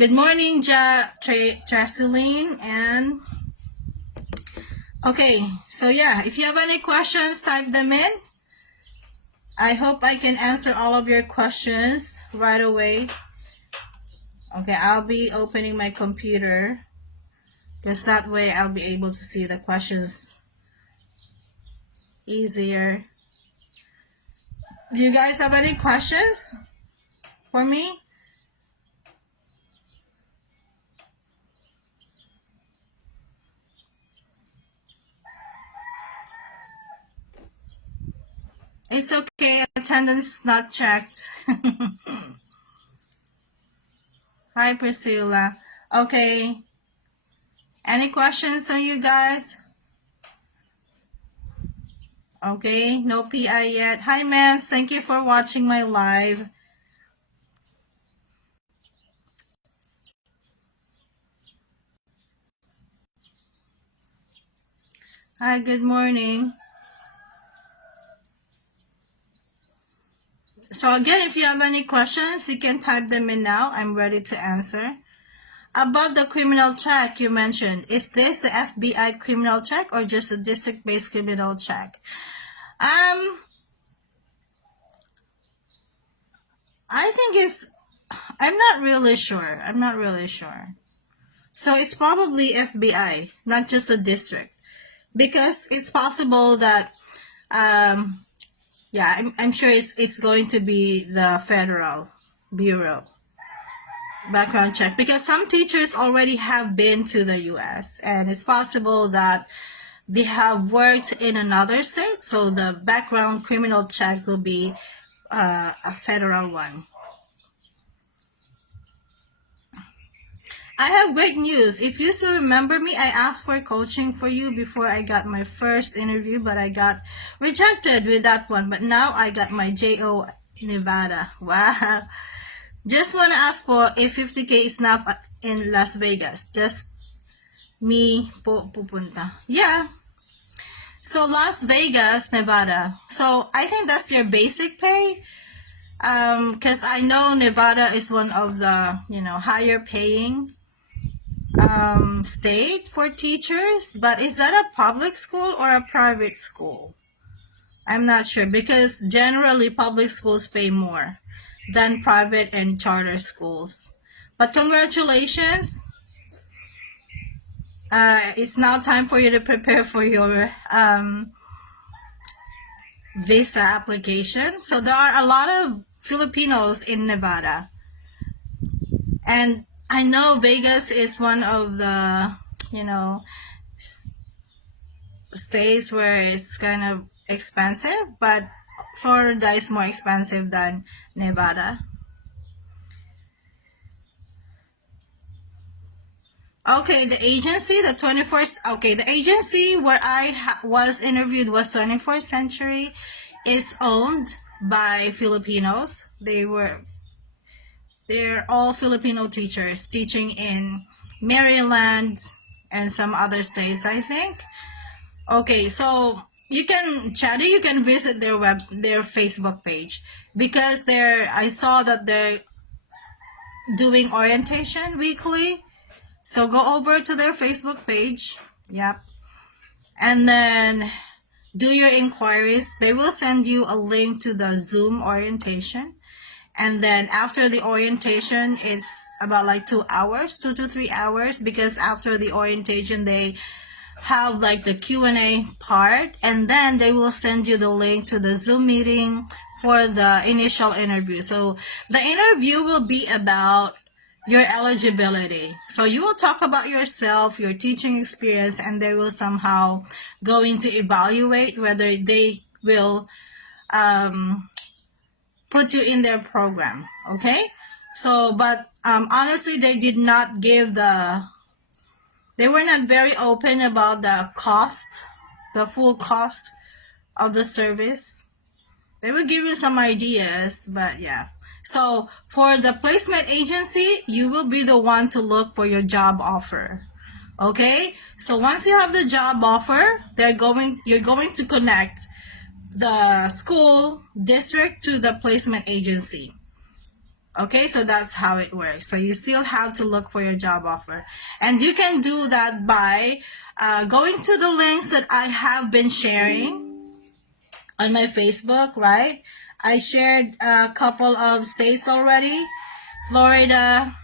Good morning, Jocelyn. And okay, so yeah, if you have any questions, type them in. I hope I can answer all of your questions right away. Okay, I'll be opening my computer because that way I'll be able to see the questions easier. Do you guys have any questions for me? It's okay, attendance not checked. Hi, Priscilla. Okay, any questions on you guys? Okay, no PI yet. Hi, Mans. Thank you for watching my live. Hi, good morning. So again, if you have any questions, you can type them in now. I'm ready to answer. About the criminal check you mentioned, is this the FBI criminal check or just a district-based criminal check? I think I'm not really sure. So it's probably FBI, not just a district. Because it's possible that, yeah, I'm sure it's going to be the Federal Bureau background check because some teachers already have been to the US and it's possible that they have worked in another state, so the background criminal check will be a federal one. I have great news. If you still remember me, I asked for coaching for you before I got my first interview, but I got rejected with that one. But now I got my JO in Nevada. Wow. Just want to ask for if 50K is enough in Las Vegas. Just me pupunta. Yeah. So Las Vegas, Nevada. So I think that's your basic pay. Because I know Nevada is one of the, higher paying state for teachers, but is that a public school or a private school? I'm not sure because generally public schools pay more than private and charter schools. But congratulations. It's now time for you to prepare for your visa application. So there are a lot of Filipinos in Nevada. And I know Vegas is one of the, states where it's kind of expensive, but Florida is more expensive than Nevada. Okay, the agency, the 21st, okay, the agency where I was interviewed was 21st Century, is owned by Filipinos. They're all Filipino teachers teaching in Maryland and some other states, I think. Okay, so you can visit their Facebook page because I saw that they're doing orientation weekly. So go over to their Facebook page. Yep. And then do your inquiries. They will send you a link to the Zoom orientation. And then after the orientation, it's about like 2 hours, 2 to 3 hours, because after the orientation, they have like the Q&A part, and then they will send you the link to the Zoom meeting for the initial interview. So the interview will be about your eligibility. So you will talk about yourself, your teaching experience, and they will somehow going to evaluate whether they will put you in their program. Okay? So, but honestly, they did not give they were not very open about the cost, the full cost of the service. They will give you some ideas, but yeah. So for the placement agency, you will be the one to look for your job offer. Okay? So once you have the job offer, you're going to connect the school district to the placement agency. Okay, so that's how it works. So you still have to look for your job offer. And you can do that by going to the links that I have been sharing on my Facebook, right? I shared a couple of states already. Florida,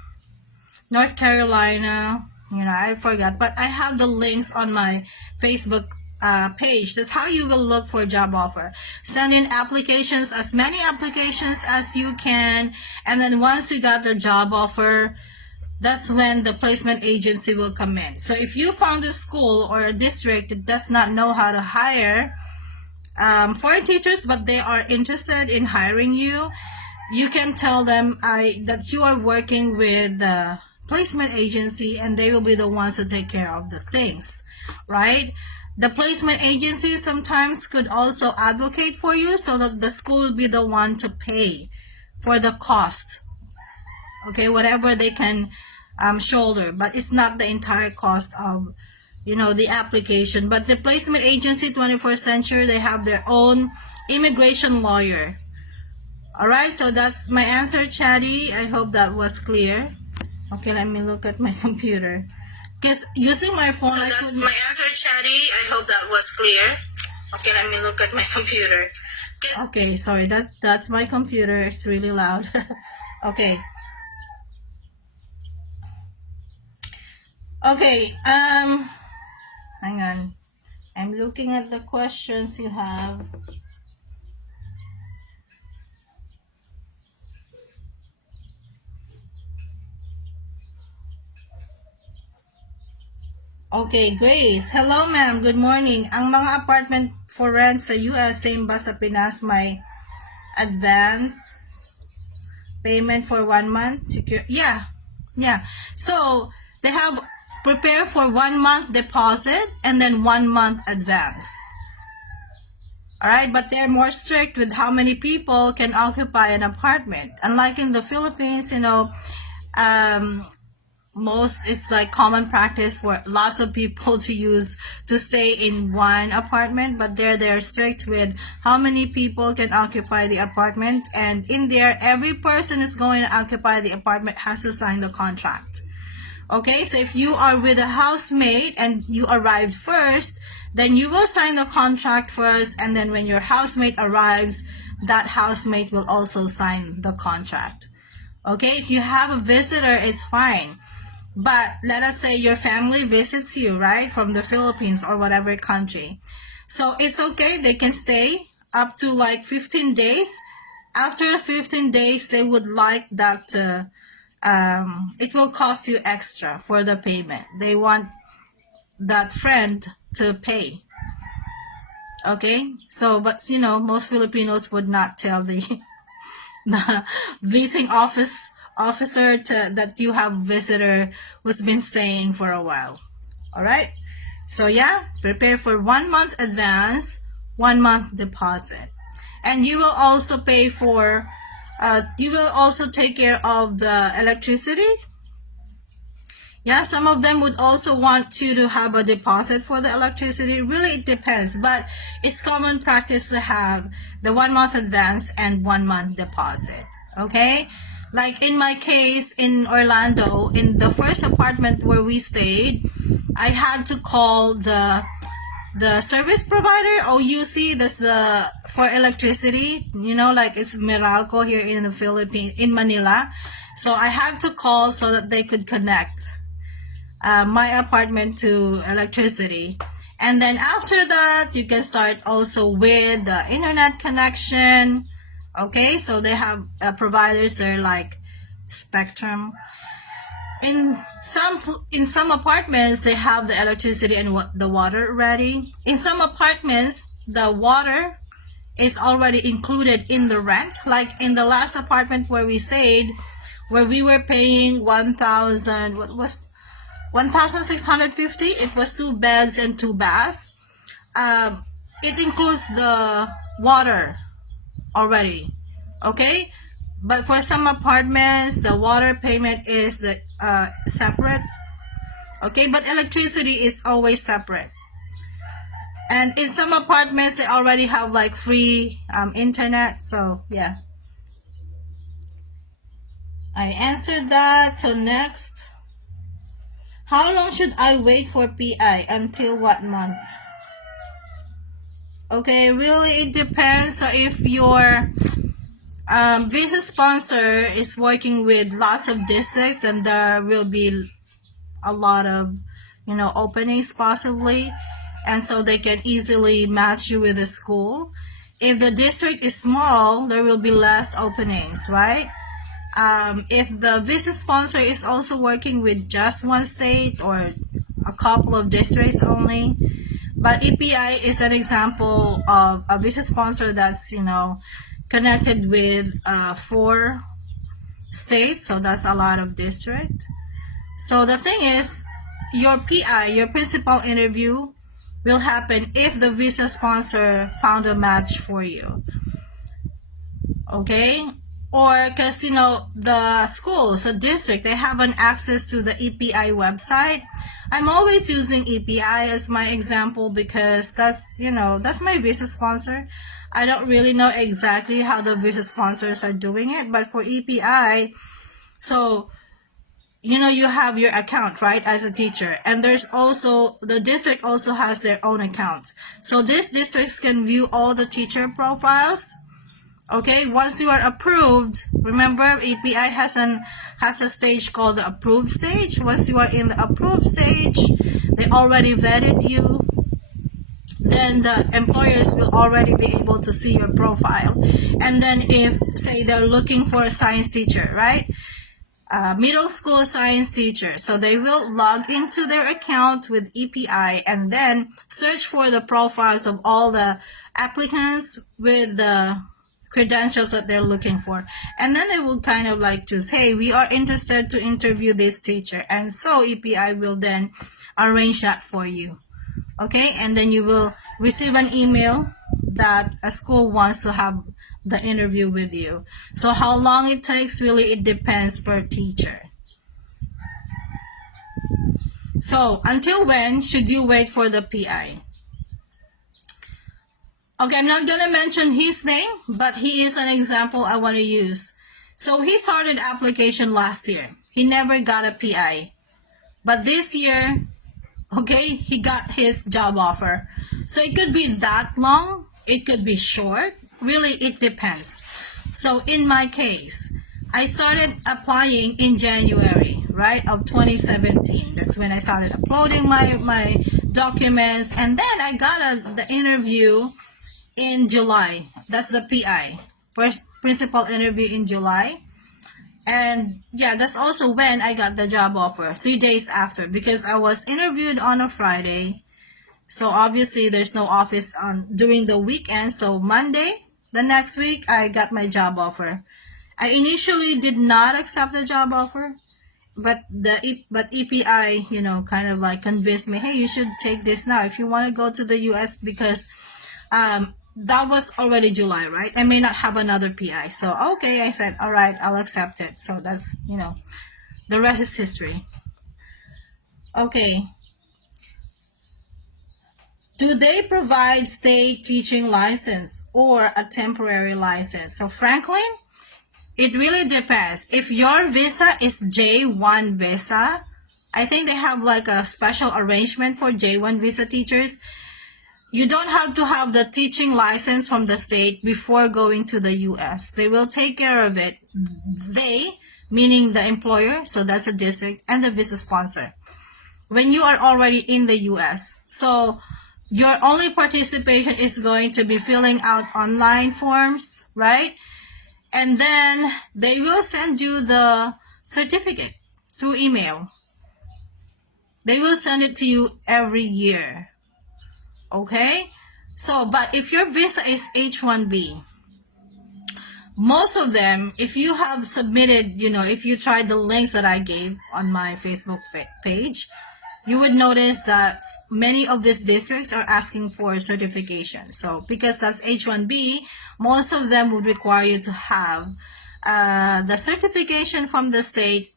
North Carolina, I forgot, but I have the links on my Facebook page. That's how you will look for job offer. Send in applications, as many applications as you can, and then once you got the job offer, that's when the placement agency will come in. So if you found a school or a district that does not know how to hire foreign teachers, but they are interested in hiring you, you can tell them that you are working with the placement agency, and they will be the ones to take care of the things, right? The placement agency sometimes could also advocate for you so that the school will be the one to pay for the cost, okay, whatever they can shoulder, but it's not the entire cost of the application. But the placement agency, 21st Century, they have their own immigration lawyer. All right, so that's my answer, Chatty. I hope that was clear. Okay, let me look at my computer. Because using my phone, so that's my answer, Chatty. I hope that was clear. Okay, let me look at my computer. Okay, sorry, that's my computer. It's really loud. Okay. Okay, hang on. I'm looking at the questions you have. Okay, Grace. Hello, ma'am. Good morning. Ang mga apartment for rent sa US, same ba sa Pinas, may advance payment for 1 month? Yeah. So, they have prepare for 1 month deposit and then 1 month advance. Alright, but they're more strict with how many people can occupy an apartment. Unlike in the Philippines, most it's like common practice for lots of people to stay in one apartment, but they're strict with how many people can occupy the apartment, and in there every person is going to occupy the apartment has to sign the contract. Okay, so if you are with a housemate and you arrived first, then you will sign the contract first, and then when your housemate arrives, that housemate will also sign the contract. Okay, if you have a visitor, it's fine. But let us say your family visits you, right, from the Philippines or whatever country. So it's okay, they can stay up to like 15 days. After 15 days, they would like that it will cost you extra for the payment. They want that friend to pay. Okay, so but most Filipinos would not tell the leasing officer that you have visitor who's been staying for a while. All right, so yeah, prepare for 1 month advance, 1 month deposit, and you will also pay for you will also take care of the electricity. Yeah, some of them would also want you to have a deposit for the electricity. Really, it depends, but it's common practice to have the 1 month advance and 1 month deposit. Okay, like in my case in Orlando, in the first apartment where we stayed, I had to call the service provider, OUC, that's the for electricity, like it's Meralco here in the Philippines, in Manila. So I had to call so that they could connect my apartment to electricity. And then after that, you can start also with the internet connection. Okay, so they have providers, they're like Spectrum. In some apartments, they have the electricity and the water ready. In some apartments, the water is already included in the rent. Like in the last apartment where we stayed, where we were paying 1,650. It was 2 beds and 2 baths. It includes the water already. Okay, but for some apartments, the water payment is separate. Okay, but electricity is always separate. And in some apartments, they already have like free internet. So yeah. I answered that. So next, how long should I wait for PI? Until what month? Okay, really it depends. So if your visa sponsor is working with lots of districts, then there will be a lot of openings possibly, and so they can easily match you with a school. If the district is small, there will be less openings, right? If the visa sponsor is also working with just one state or a couple of districts only, but EPI is an example of a visa sponsor that's connected with 4 states, so that's a lot of district. So the thing is, your PI, your principal interview, will happen if the visa sponsor found a match for you. Okay? Or because, the schools, the district, they have an access to the EPI website. I'm always using EPI as my example because that's my visa sponsor. I don't really know exactly how the visa sponsors are doing it, but for EPI, so you have your account, right, as a teacher, and there's also the district also has their own accounts. So these districts can view all the teacher profiles. Okay, once you are approved, remember EPI has a stage called the approved stage. Once you are in the approved stage, they already vetted you, then the employers will already be able to see your profile. And then if say they're looking for a science teacher, right, middle school science teacher, so they will log into their account with EPI and then search for the profiles of all the applicants with the credentials that they're looking for, and then they will kind of like choose, hey, we are interested to interview this teacher, and so EPI will then arrange that for you. Okay, and then you will receive an email that a school wants to have the interview with you. So how long it takes, really it depends per teacher. So until when should you wait for the PI? Okay, I'm not gonna mention his name, but he is an example I want to use. So he started application last year. He never got a PI, but this year, okay, he got his job offer. So it could be that long, it could be short. Really, it depends. So in my case, I started applying in January, right, of 2017. That's when I started uploading my documents, and then I got the interview in July. That's the PI, principal interview in July. And yeah, that's also when I got the job offer, 3 days after, because I was interviewed on a Friday. So obviously there's no office on during the weekend. So Monday, the next week, I got my job offer. I initially did not accept the job offer, but EPI, kind of like convinced me, hey, you should take this now if you want to go to the US, because that was already July, right? I may not have another PI. So, okay, I said, all right, I'll accept it. So that's, the rest is history. Okay. Do they provide state teaching license or a temporary license? So Franklin, it really depends. If your visa is J1 visa, I think they have like a special arrangement for J1 visa teachers. You don't have to have the teaching license from the state before going to the US. They will take care of it. They, meaning the employer, so that's a district, and the visa sponsor, when you are already in the US. So your only participation is going to be filling out online forms, right? And then they will send you the certificate through email. They will send it to you every year. Okay? So, but if your visa is H-1B, most of them, if you have submitted, if you tried the links that I gave on my Facebook page, you would notice that many of these districts are asking for certification. So because that's H-1B, most of them would require you to have the certification from the state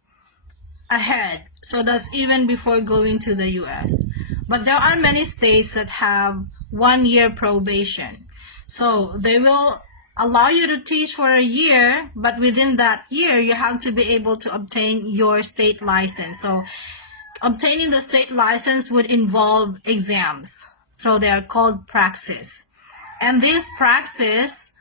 ahead. So that's even before going to the US. But there are many states that have 1 year probation. So they will allow you to teach for a year, but within that year, you have to be able to obtain your state license. So obtaining the state license would involve exams. So they are called praxis. And this praxis,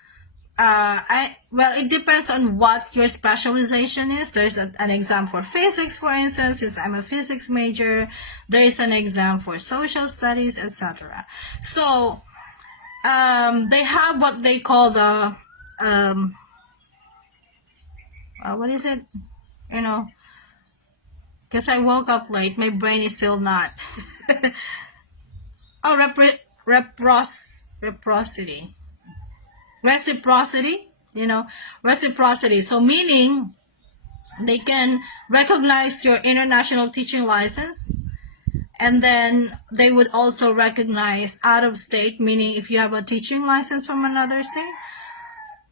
it depends on what your specialization is. There's an exam for physics, for instance, since I'm a physics major. There is an exam for social studies, etc. So they have what they call the what is it? You know, because I woke up late, my brain is still not. Oh, reciprocity. Reciprocity, reciprocity. So meaning they can recognize your international teaching license, and then they would also recognize out of state, meaning if you have a teaching license from another state.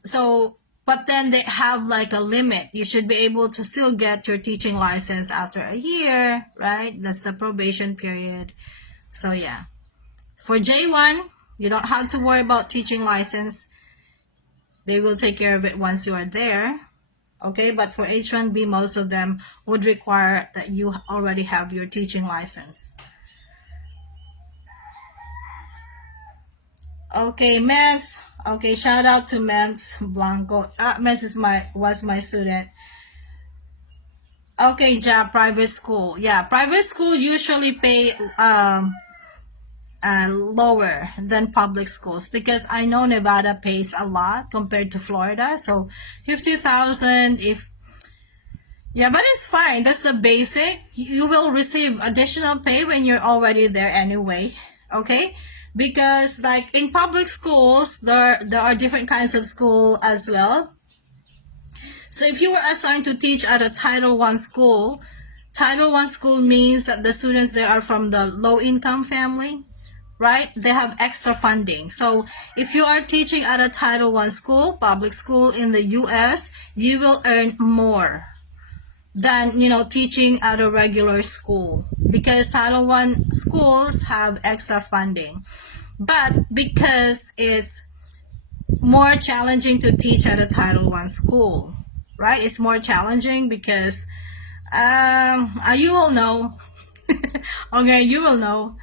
So, but then they have like a limit. You should be able to still get your teaching license after a year, right? That's the probation period. So yeah, for J1, you don't have to worry about teaching license. They will take care of it once you are there. Okay, but for H1B, most of them would require that you already have your teaching license. Okay, Mens. Okay, shout out to Mens Blanco. Mens was my student. Okay, ja, private school. Yeah, private school usually pay lower than public schools, because I know Nevada pays a lot compared to Florida. So 50,000 if yeah, but it's fine. That's the basic. You will receive additional pay when you're already there anyway. Okay? Because like in public schools, there are different kinds of school as well. So if you were assigned to teach at a Title I school, Title I school means that the students there are from the low income family, right? They have extra funding. So if you are teaching at a Title I school, public school in the US, you will earn more than teaching at a regular school, because Title I schools have extra funding. But because it's more challenging to teach at a Title I school, right? It's more challenging because you will know. Okay, you will know.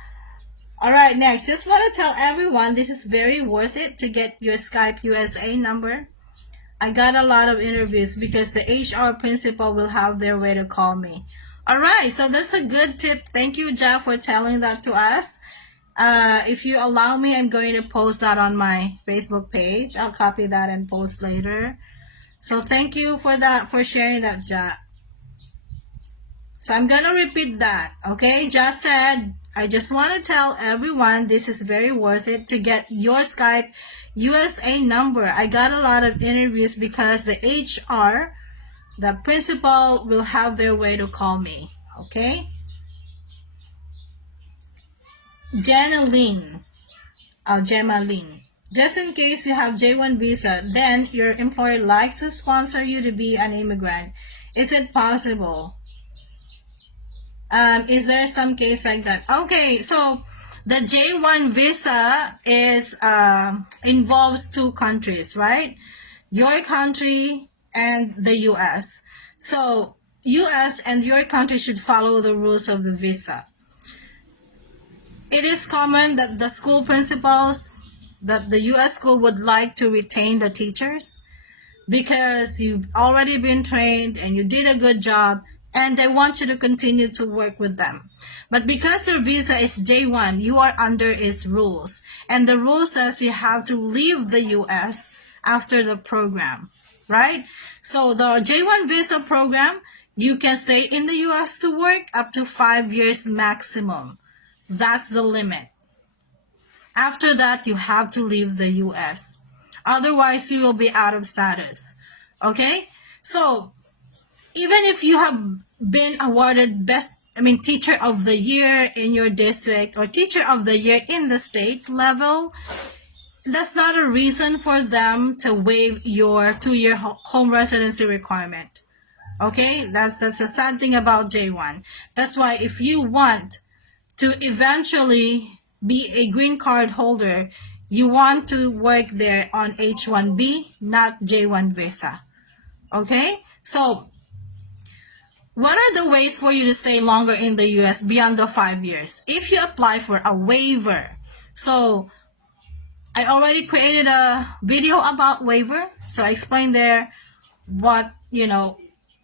All right, next, just want to tell everyone this is very worth it to get your Skype USA number. I got a lot of interviews because the HR principal will have their way to call me. All right, so that's a good tip. Thank you, Ja, for telling that to us. If you allow me, I'm going to post that on my Facebook page. I'll copy that and post later. So thank you for that, for sharing that, Ja. So I'm going to repeat that, okay? Ja said, I just want to tell everyone this is very worth it to get your Skype USA number. I got a lot of interviews because the HR, the principal, will have their way to call me, okay? Gemaline. Just in case you have J1 visa, then your employer likes to sponsor you to be an immigrant. Is it possible? Is there some case like that? Okay, so the J1 visa is involves two countries, right? Your country and the US. So US and your country should follow the rules of the visa. It is common that the school principals, that the US school would like to retain the teachers because you've already been trained and you did a good job, and they want you to continue to work with them. But because your visa is J1, you are under its rules. And the rule says you have to leave the US after the program, right? So the J1 visa program, you can stay in the US to work up to 5 years maximum. That's the limit. After that, you have to leave the US. Otherwise, you will be out of status. Okay? So, even if you have been awarded teacher of the year in your district or teacher of the year in the state level, that's not a reason for them to waive your 2-year home residency requirement. Okay? That's the sad thing about J1. That's why if you want to eventually be a green card holder, you want to work there on H-1B, not J-1 visa. Okay? So, what are the ways for you to stay longer in the US beyond the 5 years? If you apply for a waiver. So, I already created a video about waiver. So, I explained there what,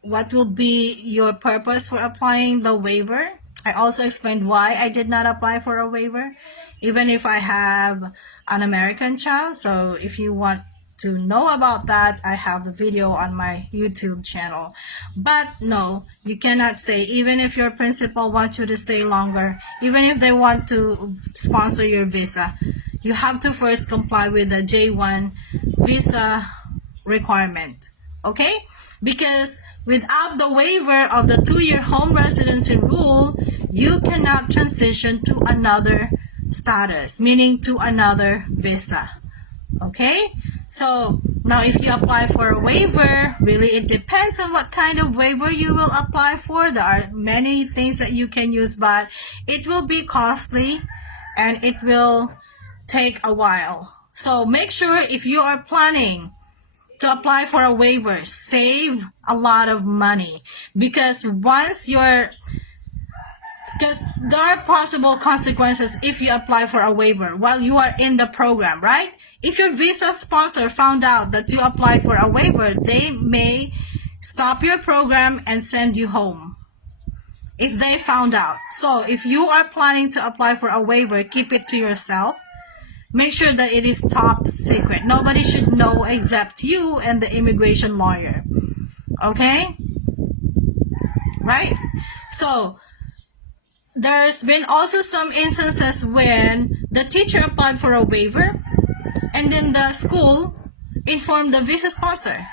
what will be your purpose for applying the waiver. I also explained why I did not apply for a waiver, even if I have an American child. So if you want to know about that, I have the video on my YouTube channel. But no, you cannot stay. Even if your principal wants you to stay longer, even if they want to sponsor your visa, you have to first comply with the J-1 visa requirement. Okay? Because without the waiver of the 2-year home residency rule, you cannot transition to another status, meaning to another visa. Okay? So, now if you apply for a waiver, really it depends on what kind of waiver you will apply for. There are many things that you can use, but it will be costly and it will take a while. So, make sure if you are planning to apply for a waiver, save a lot of money, because there are possible consequences if you apply for a waiver while you are in the program, right? If your visa sponsor found out that you applied for a waiver, they may stop your program and send you home if they found out. So if you are planning to apply for a waiver, keep it to yourself. Make sure that it is top secret. Nobody should know except you and the immigration lawyer. Okay? Right? So, there's been also some instances when the teacher applied for a waiver and then the school informed the visa sponsor.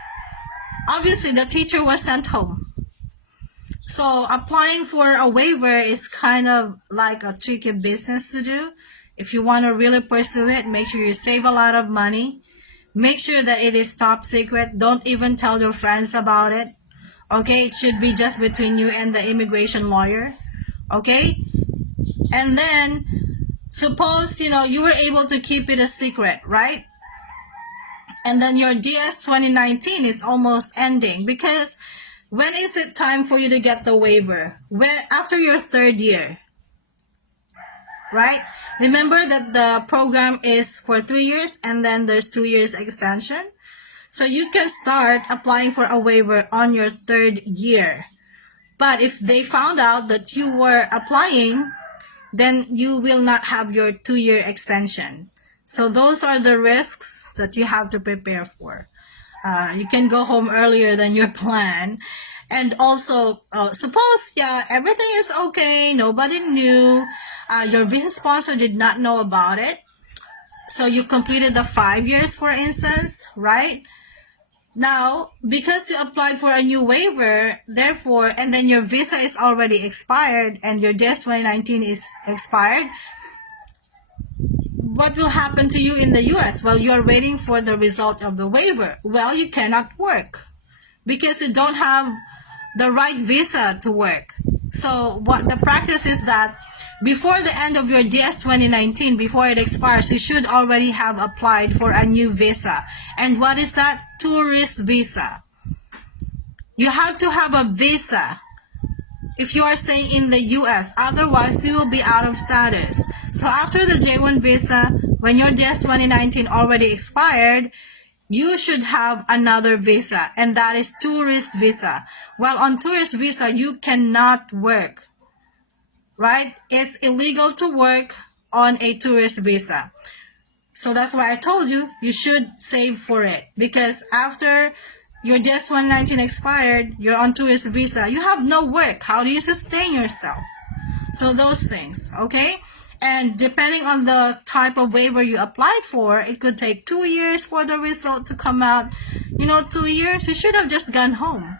Obviously, the teacher was sent home. So, applying for a waiver is kind of like a tricky business to do. If you want to really pursue it, make sure you save a lot of money. Make sure that it is top secret. Don't even tell your friends about it. Okay? It should be just between you and the immigration lawyer. Okay? And then, suppose, you were able to keep it a secret, right? And then your DS 2019 is almost ending, because when is it time for you to get the waiver? After your 3rd year, right? Remember that the program is for 3 years and then there's 2 years extension. So you can start applying for a waiver on your 3rd year. But if they found out that you were applying, then you will not have your 2-year extension. So those are the risks that you have to prepare for. You can go home earlier than your plan. And also, suppose, everything is okay, nobody knew, your visa sponsor did not know about it. So you completed the 5 years, for instance, right? Now, because you applied for a new waiver, therefore, and then your visa is already expired and your DS 2019 is expired, what will happen to you in the US while you are waiting for the result of the waiver? Well, you cannot work because you don't have the right visa to work. So what the practice is that before the end of your DS 2019, before it expires, you should already have applied for a new visa. And what is that? Tourist visa. You have to have a visa if you are staying in the US. Otherwise, you will be out of status. So after the J-1 visa, when your DS 2019 already expired, you should have another visa, and that is tourist visa. Well, on tourist visa, you cannot work, right? It's illegal to work on a tourist visa. So that's why I told you, you should save for it. Because after your DS 2019 expired, you're on tourist visa, you have no work. How do you sustain yourself? So those things, okay? And depending on the type of waiver you applied for, it could take 2 years for the result to come out. 2 years, you should have just gone home,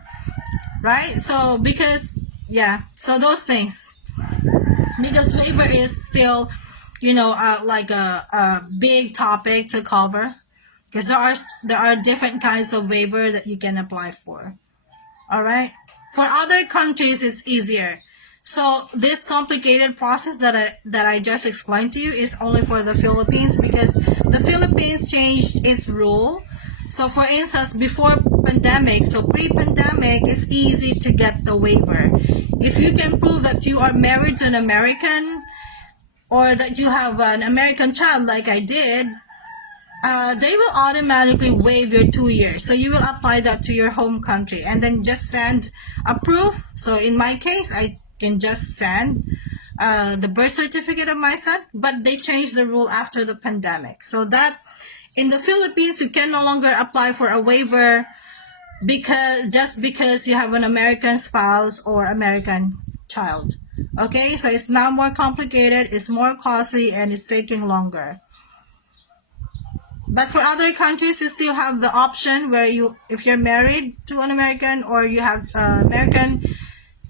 right? So so those things. Because waiver is still, like a big topic to cover. Because there are different kinds of waiver that you can apply for. All right? For other countries, it's easier. So this complicated process that I just explained to you is only for the Philippines, because the Philippines changed its rule. So for instance, before pandemic, so pre-pandemic, it's easy to get the waiver. If you can prove that you are married to an American, or that you have an American child like I did, they will automatically waive your 2 years. So you will apply that to your home country and then just send a proof. So in my case, I can just send the birth certificate of my son, but they changed the rule after the pandemic. So that in the Philippines, you can no longer apply for a waiver because you have an American spouse or American child. Okay, so it's now more complicated, it's more costly, and it's taking longer. But for other countries, you still have the option where if you're married to an American or you have American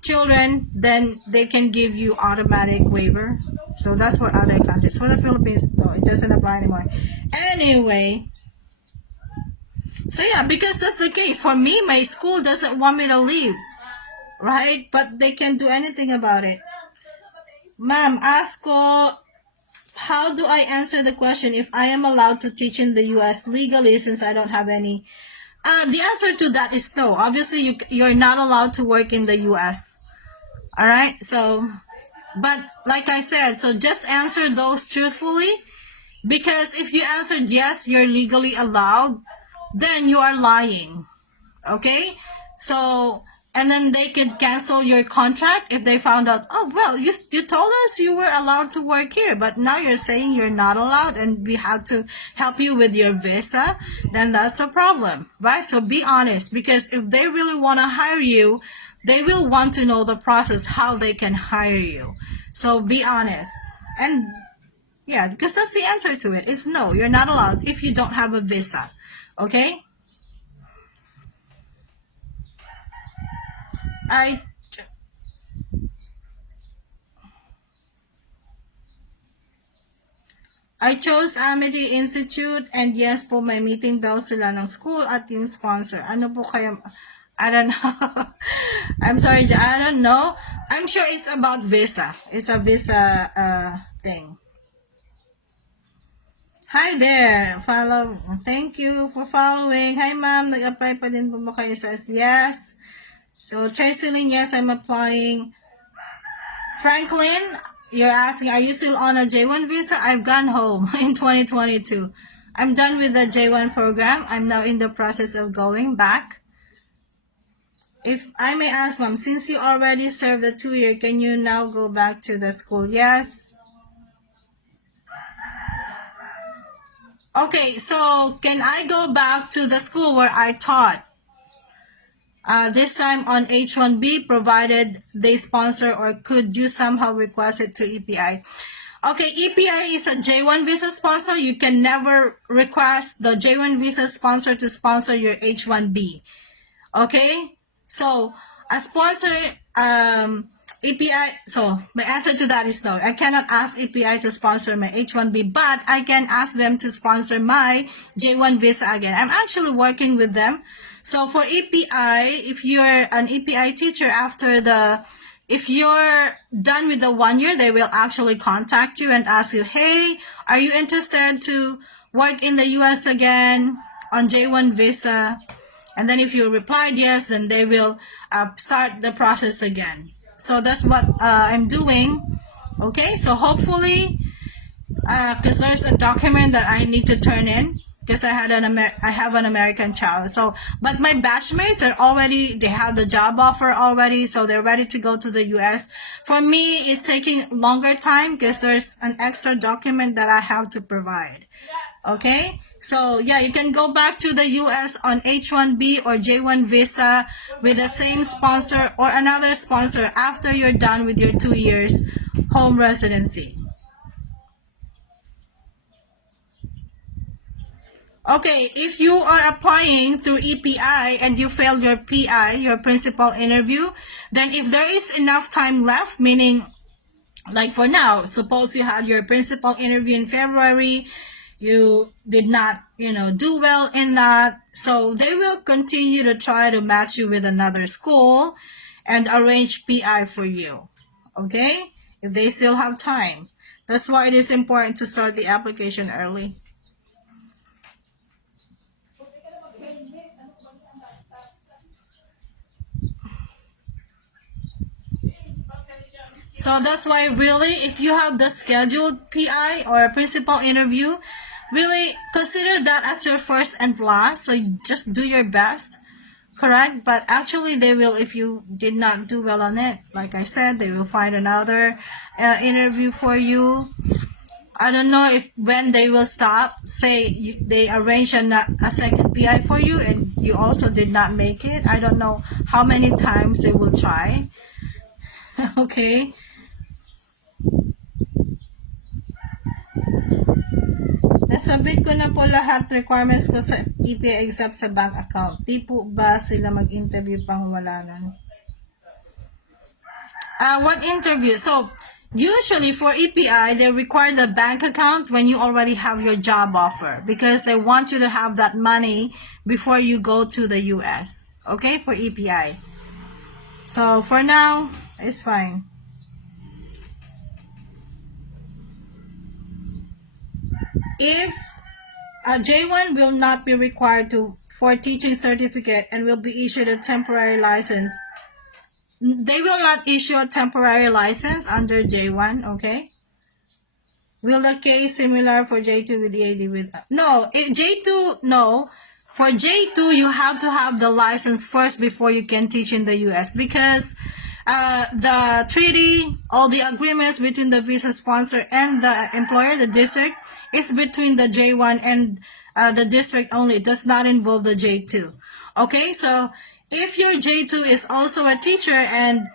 children, then they can give you automatic waiver. So that's for other countries. For the Philippines, no, it doesn't apply anymore. Anyway, so yeah, because that's the case. For me, my school doesn't want me to leave, right? But they can't do anything about it. Ma'am, ask ko, how do I answer the question if I am allowed to teach in the US legally since I don't have any? The answer to that is no. Obviously, you're not allowed to work in the US. All right. So, but like I said, so just answer those truthfully, because if you answered yes, you're legally allowed, then you are lying. Okay? So, and then they could cancel your contract if they found out, oh, well, you told us you were allowed to work here, but now you're saying you're not allowed and we have to help you with your visa, then that's a problem, right? So be honest, because if they really want to hire you, they will want to know the process, how they can hire you. So be honest. And yeah, because that's the answer to it. It's no, you're not allowed if you don't have a visa. Okay? I I chose Amity Institute, and yes po, may meeting daw sila ng school at yung sponsor. Ano po kaya? I don't know. I'm sorry, I don't know. I'm sure it's about visa. It's a visa thing. Hi there. Follow. Thank you for following. Hi ma'am, nag-apply pa din po ba kayo sa yes? So, Tracy Lynn, yes, I'm applying. Franklin, you're asking, are you still on a J1 visa? I've gone home in 2022. I'm done with the J1 program. I'm now in the process of going back. If I may ask, ma'am, since you already served the 2 year, can you now go back to the school? Yes. Okay, so can I go back to the school where I taught? This time on H1B, provided they sponsor, or could you somehow request it to EPI? Okay, EPI is a J1 visa sponsor. You can never request the J1 visa sponsor to sponsor your H1B. Okay? So, a sponsor, EPI, so my answer to that is no. I cannot ask EPI to sponsor my H1B, but I can ask them to sponsor my J1 visa again. I'm actually working with them. So for EPI, if you're an EPI teacher if you're done with the 1 year, they will actually contact you and ask you, hey, are you interested to work in the US again on J1 visa? And then if you replied yes, then they will start the process again. So that's what I'm doing. Okay, so hopefully, because there's a document that I need to turn in, because I have an American child. So, but my batchmates they have the job offer already, so they're ready to go to the US. For me, it's taking longer time because there's an extra document that I have to provide. Okay? So, yeah, you can go back to the US on H1B or J1 visa with the same sponsor or another sponsor after you're done with your 2 years home residency. Okay, if you are applying through EPI and you failed your PI, your principal interview, then if there is enough time left, meaning like for now, suppose you had your principal interview in February, you did not, do well in that, so they will continue to try to match you with another school and arrange PI for you. okay? If they still have time. That's why it is important to start the application early. So that's why really, if you have the scheduled PI or principal interview, really consider that as your first and last. So you just do your best, correct? But actually, they will, if you did not do well on it, like I said, they will find another interview for you. I don't know if when they will stop. Say they arrange a second PI for you and you also did not make it. I don't know how many times they will try. Okay. Nasabit ko na po lahat requirements ko sa EPA exam sa bank account. Di po ba sila mag-interview pang wala nun? What interview? So, usually for EPI, they require the bank account when you already have your job offer because they want you to have that money before you go to the US. Okay, for EPI. So, for now, it's fine. If a J1 will not be required for teaching certificate and will be issued a temporary license, they will not issue a temporary license under J1, okay? Will the case similar for J2 with EAD with... No, J2, no. For J2, you have to have the license first before you can teach in the US because the treaty, all the agreements between the visa sponsor and the employer, the district, is between the J1 and the district only. It does not involve the J2. Okay, so if your J2 is also a teacher and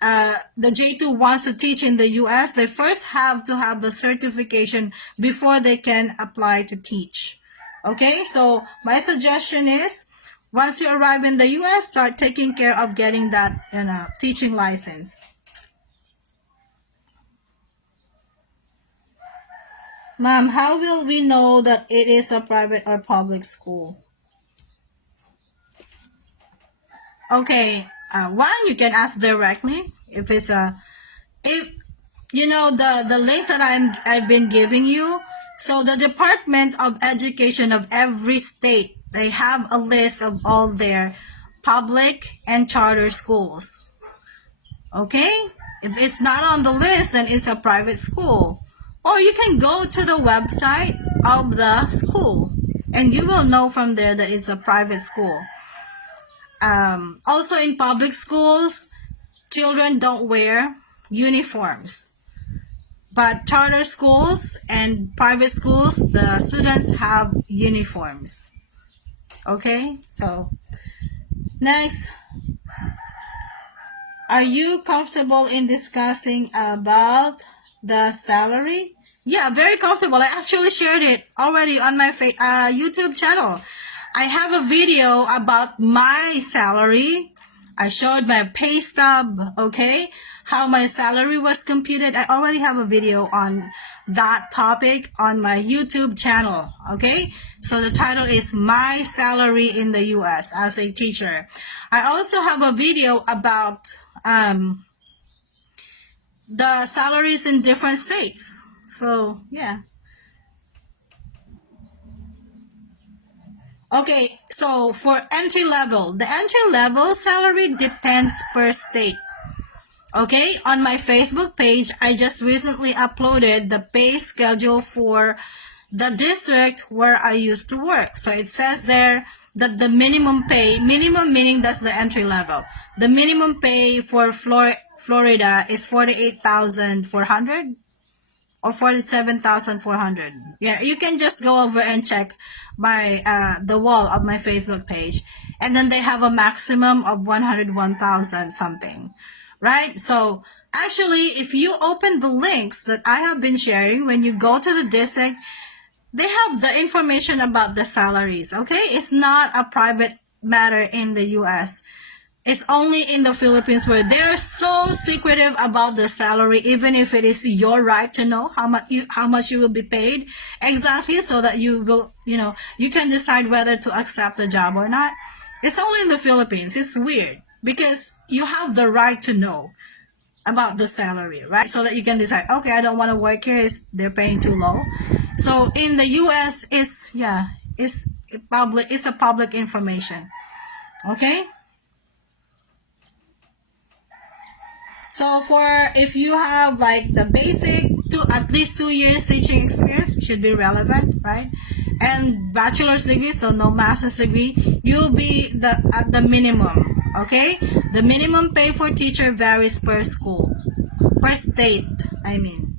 the J2 wants to teach in the US, they first have to have the certification before they can apply to teach. Okay, so my suggestion is once you arrive in the US, start taking care of getting that teaching license. Ma'am, how will we know that it is a private or public school? Okay, one, you can ask directly if it's if you know the links that I've been giving you. So the Department of Education of every state, they have a list of all their public and charter schools. Okay? If it's not on the list, then it's a private school. Or you can go to the website of the school and you will know from there that it's a private school. Also in public schools, children don't wear uniforms. But charter schools and private schools, the students have uniforms. Okay, so next, are you comfortable in discussing about the salary? Yeah, very comfortable. I actually shared it already on my YouTube channel. I have a video about my salary. I showed my pay stub, okay? How my salary was computed. I already have a video on that topic on my YouTube channel, okay? So the title is My Salary in the US as a Teacher. I also have a video about the salaries in different states. So, yeah. Okay, so for entry level, the entry level salary depends per state. Okay, on my Facebook page, I just recently uploaded the pay schedule for the district where I used to work. So it says there that the minimum pay, minimum meaning that's the entry level. The minimum pay for Florida is 48,400 or 47,400. Yeah, you can just go over and check my the wall of my Facebook page, and then they have a maximum of 101,000 something, right? So actually, if you open the links that I have been sharing, when you go to the district, they have the information about the salaries. Okay, it's not a private matter in the US. It's only in the Philippines where they're so secretive about the salary, even if it is your right to know how much you will be paid exactly, so that you will, you can decide whether to accept the job or not. It's only in the Philippines. It's weird because you have the right to know. about the salary, right? So that you can decide, okay, I don't want to work here, they're paying too low. So in the US, it's public, it's a public information. Okay? So for if you have like the basic at least 2 years teaching experience should be relevant, right? And bachelor's degree, so no master's degree, you'll be at the minimum. Okay? The minimum pay for teacher varies per school, per state, I mean.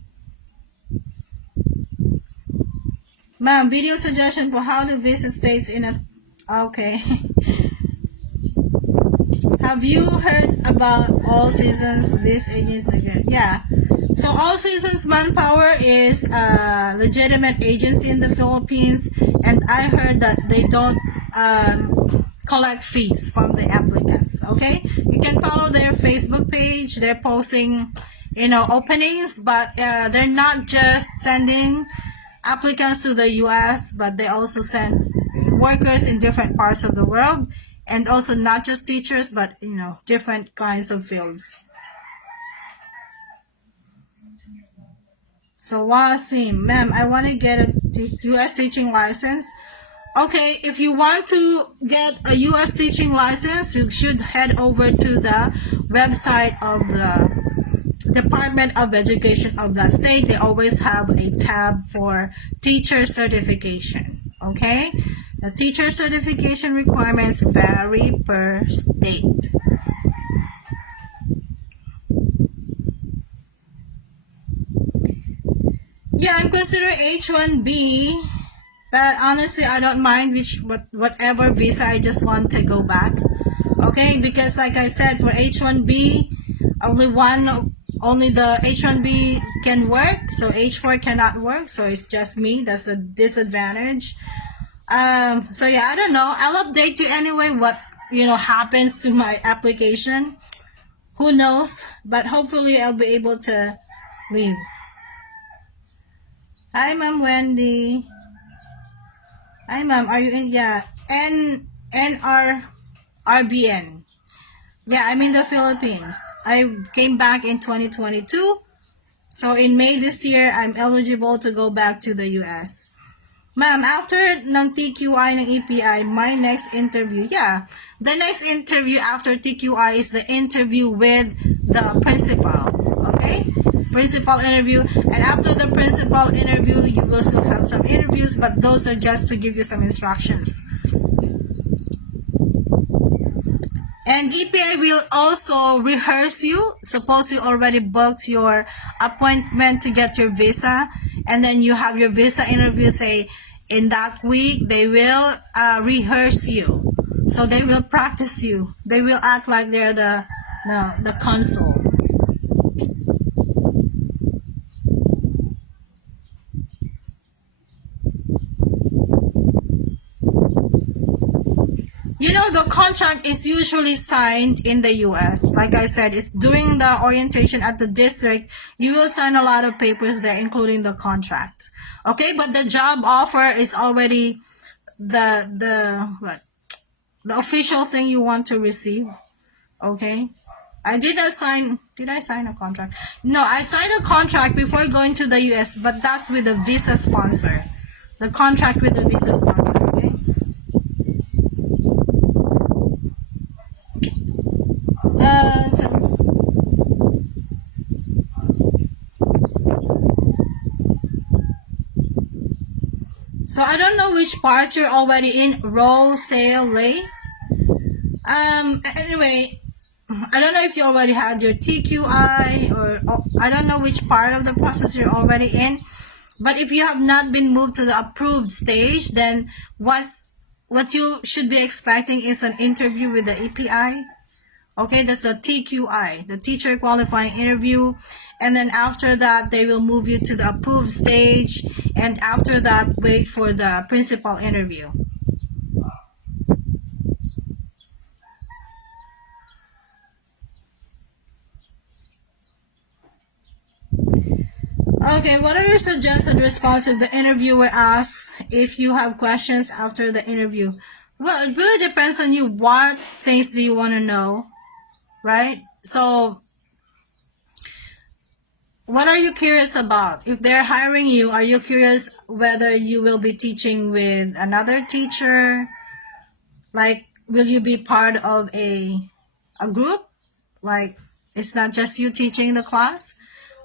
Ma'am, video suggestion for how to visit states in a... Okay. Have you heard about All Seasons, this agency? Yeah. So All Seasons Manpower is a legitimate agency in the Philippines, and I heard that they don't collect fees from the applicants. Okay, you can follow their Facebook page. They're posting, openings, but they're not just sending applicants to the US, but they also send workers in different parts of the world, and also not just teachers, but different kinds of fields. So Wasim, ma'am, I want to get a US teaching license. Okay, if you want to get a US teaching license, you should head over to the website of the Department of Education of that state. They always have a tab for teacher certification. Okay, the teacher certification requirements vary per state. Yeah, I'm considering H1B, but honestly, I don't mind whatever visa. I just want to go back. Okay, because like I said, for H1B, only the H1B can work, so H4 cannot work. So it's just me. That's a disadvantage. So yeah, I don't know. I'll update you anyway. What happens to my application? Who knows? But hopefully, I'll be able to leave. Hi, Ma'am Wendy. Hi, Ma'am. Are you in? Yeah. RBN. Yeah, I'm in the Philippines. I came back in 2022. So in May this year, I'm eligible to go back to the US. Ma'am, after ng TQI ng EPI, my next interview, the next interview after TQI is the interview with the principal. Okay? Principal interview, and after the principal interview you will still have some interviews, but those are just to give you some instructions. And EPI will also rehearse you. Suppose you already booked your appointment to get your visa, and then you have your visa interview, say in that week, they will rehearse you. So they will practice you. They will act like they're the consul. The contract is usually signed in the US. Like I said, it's during the orientation at the district, you will sign a lot of papers there, including the contract. Okay, but the job offer is already the official thing you want to receive. Okay. Did I sign a contract? No, I signed a contract before going to the US, but that's with the visa sponsor. The contract with the visa sponsor, okay? So I don't know which part you're already in. Row, sail, lay. Anyway, I don't know if you already had your TQI or I don't know which part of the process you're already in. But if you have not been moved to the approved stage, then what you should be expecting is an interview with the EPI. Okay, that's the TQI, the teacher qualifying interview. And then after that, they will move you to the approved stage. And after that, wait for the principal interview. Okay, what are your suggested responses if the interviewer asks if you have questions after the interview? Well, it really depends on you. What things do you want to know, right? So what are you curious about? If they're hiring you, are you curious whether you will be teaching with another teacher? Like, will you be part of a group? Like, it's not just you teaching the class?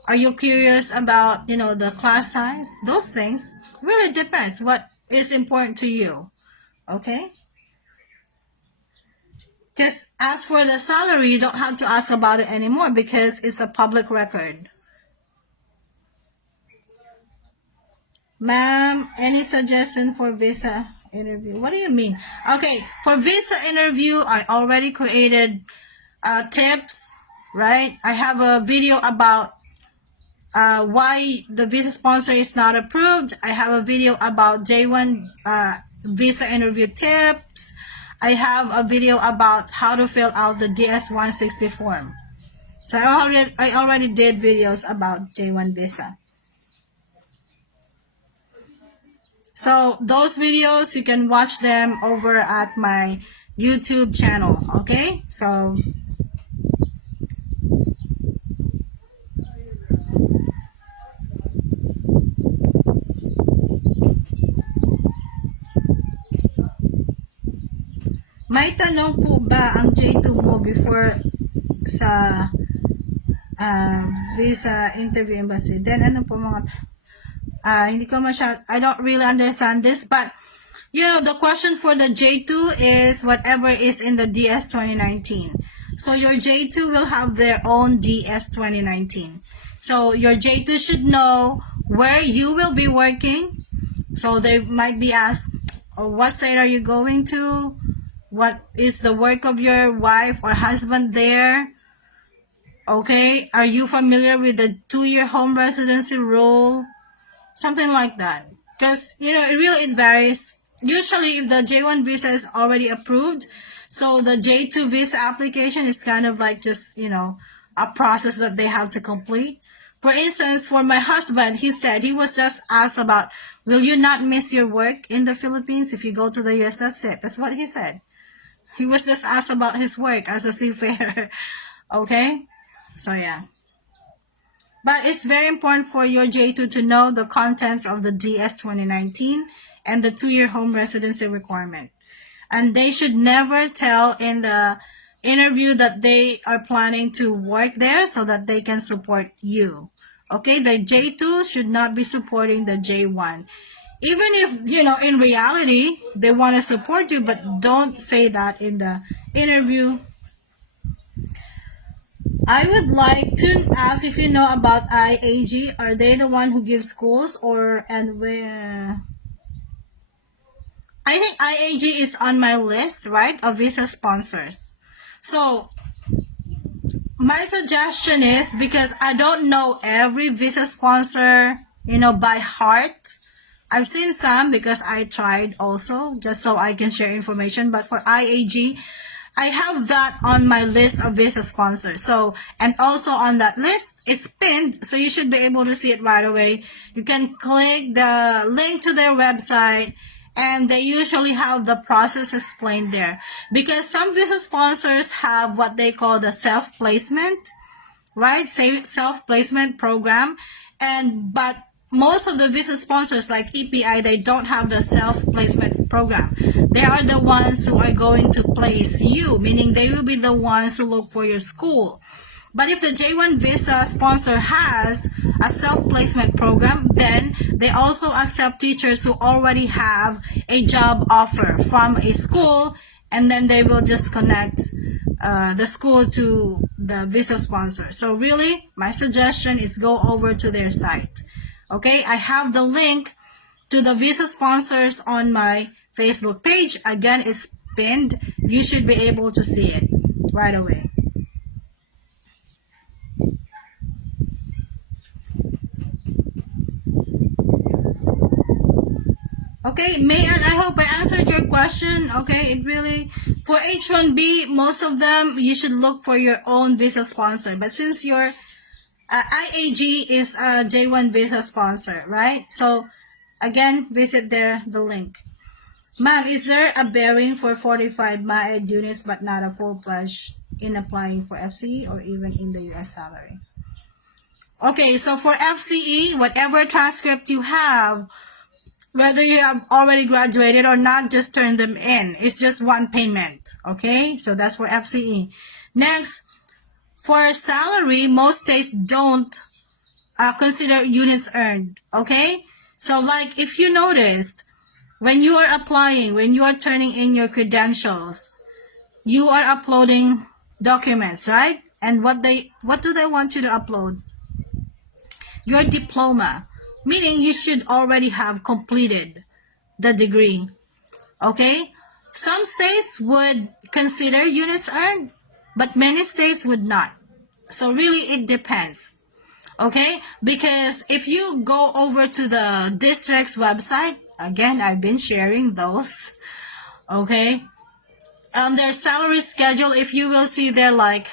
Are you curious about, the class size? Those things really depends what is important to you. Okay? Because as for the salary, you don't have to ask about it anymore because it's a public record. Ma'am, any suggestion for visa interview? What do you mean? Okay, for visa interview, I already created tips, right? I have a video about why the visa sponsor is not approved. I have a video about J1 visa interview tips. I have a video about how to fill out the DS-160 form. So I already did videos about J1 visa. So those videos, you can watch them over at my YouTube channel, okay? So may tanong po ba ang J2 mo before sa visa interview embassy? Then ano po mga hindi ko I don't really understand this, but the question for the J2 is whatever is in the DS 2019. So your J2 will have their own DS 2019. So your J2 should know where you will be working. So they might be asked, what state are you going to? What is the work of your wife or husband there? Okay, are you familiar with the 2-year home residency rule? Something like that. Because, it varies. Usually, if the J1 visa is already approved, so the J2 visa application is kind of like just, a process that they have to complete. For instance, for my husband, he said he was just asked about, will you not miss your work in the Philippines if you go to the US? That's it. That's what he said. He was just asked about his work as a seafarer. Okay? So, yeah. But it's very important for your J2 to know the contents of the DS 2019 and the 2-year home residency requirement. And they should never tell in the interview that they are planning to work there so that they can support you. Okay, the J2 should not be supporting the J1. Even if, in reality, they want to support you, but don't say that in the interview. I would like to ask if you know about IAG. Are they the one who gives schools and where? I think IAG is on my list, right, of visa sponsors. So my suggestion is, because I don't know every visa sponsor, by heart. I've seen some because I tried also, just so I can share information. But for IAG, I have that on my list of visa sponsors. So, and also on that list, it's pinned, so you should be able to see it right away. You can click the link to their website, and they usually have the process explained there. Because some visa sponsors have what they call the self-placement, right? Self-placement program. But most of the visa sponsors like EPI, they don't have the self-placement program. They are the ones who are going to place you, meaning they will be the ones who look for your school. But if the J1 visa sponsor has a self-placement program, then they also accept teachers who already have a job offer from a school, and then they will just connect the school to the visa sponsor. So really, my suggestion is go over to their site. Okay, I have the link to the visa sponsors on my Facebook page. Again, it's pinned. You should be able to see it right away. Okay, and I hope I answered your question. Okay, it really, for H1B, most of them, you should look for your own visa sponsor. But since your IAG is a J1 visa sponsor, right? So, again, visit there, the link. Ma'am, is there a bearing for 45 MAED units but not a full pledge in applying for FCE or even in the US salary? Okay, so for FCE, whatever transcript you have, whether you have already graduated or not, just turn them in. It's just one payment. Okay, so that's for FCE. Next, for salary, most states don't consider units earned. Okay, so like if you noticed, when you are applying, when you are turning in your credentials, you are uploading documents, right? And what do they want you to upload? Your diploma, meaning you should already have completed the degree. Okay? Some states would consider units earned, but many states would not. So really it depends. Okay? Because if you go over to the district's website, again, I've been sharing those. Okay? On their salary schedule, if you will see there like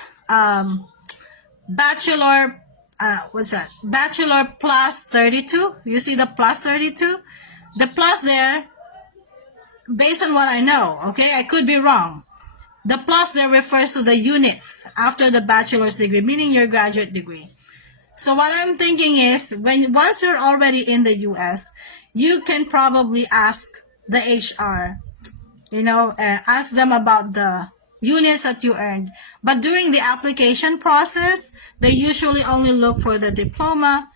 bachelor, what's that? Bachelor plus 32. You see the plus 32? The plus there, based on what I know, okay, I could be wrong. The plus there refers to the units after the bachelor's degree, meaning your graduate degree. So what I'm thinking is, once you're already in the US, you can probably ask the HR, ask them about the units that you earned. But during the application process, they usually only look for the diploma.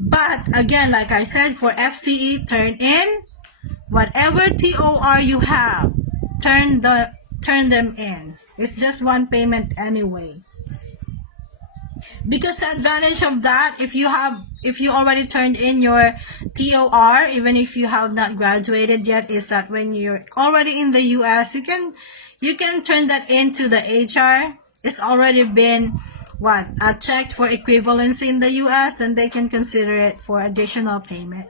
But again, like I said, for FCE, turn in whatever TOR you have, turn them in. It's just one payment anyway. Because the advantage of that, if you already turned in your TOR, even if you have not graduated yet, is that when you're already in the US, you can turn that into the HR. It's already been checked for equivalency in the US, and they can consider it for additional payment.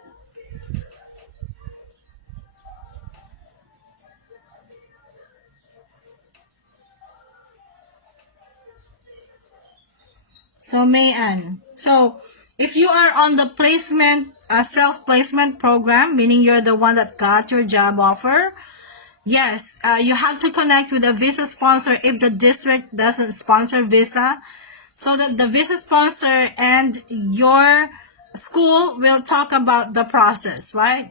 So Mayan. So if you are on the placement, self-placement program, meaning you're the one that got your job offer, yes, you have to connect with a visa sponsor if the district doesn't sponsor visa, so that the visa sponsor and your school will talk about the process, right?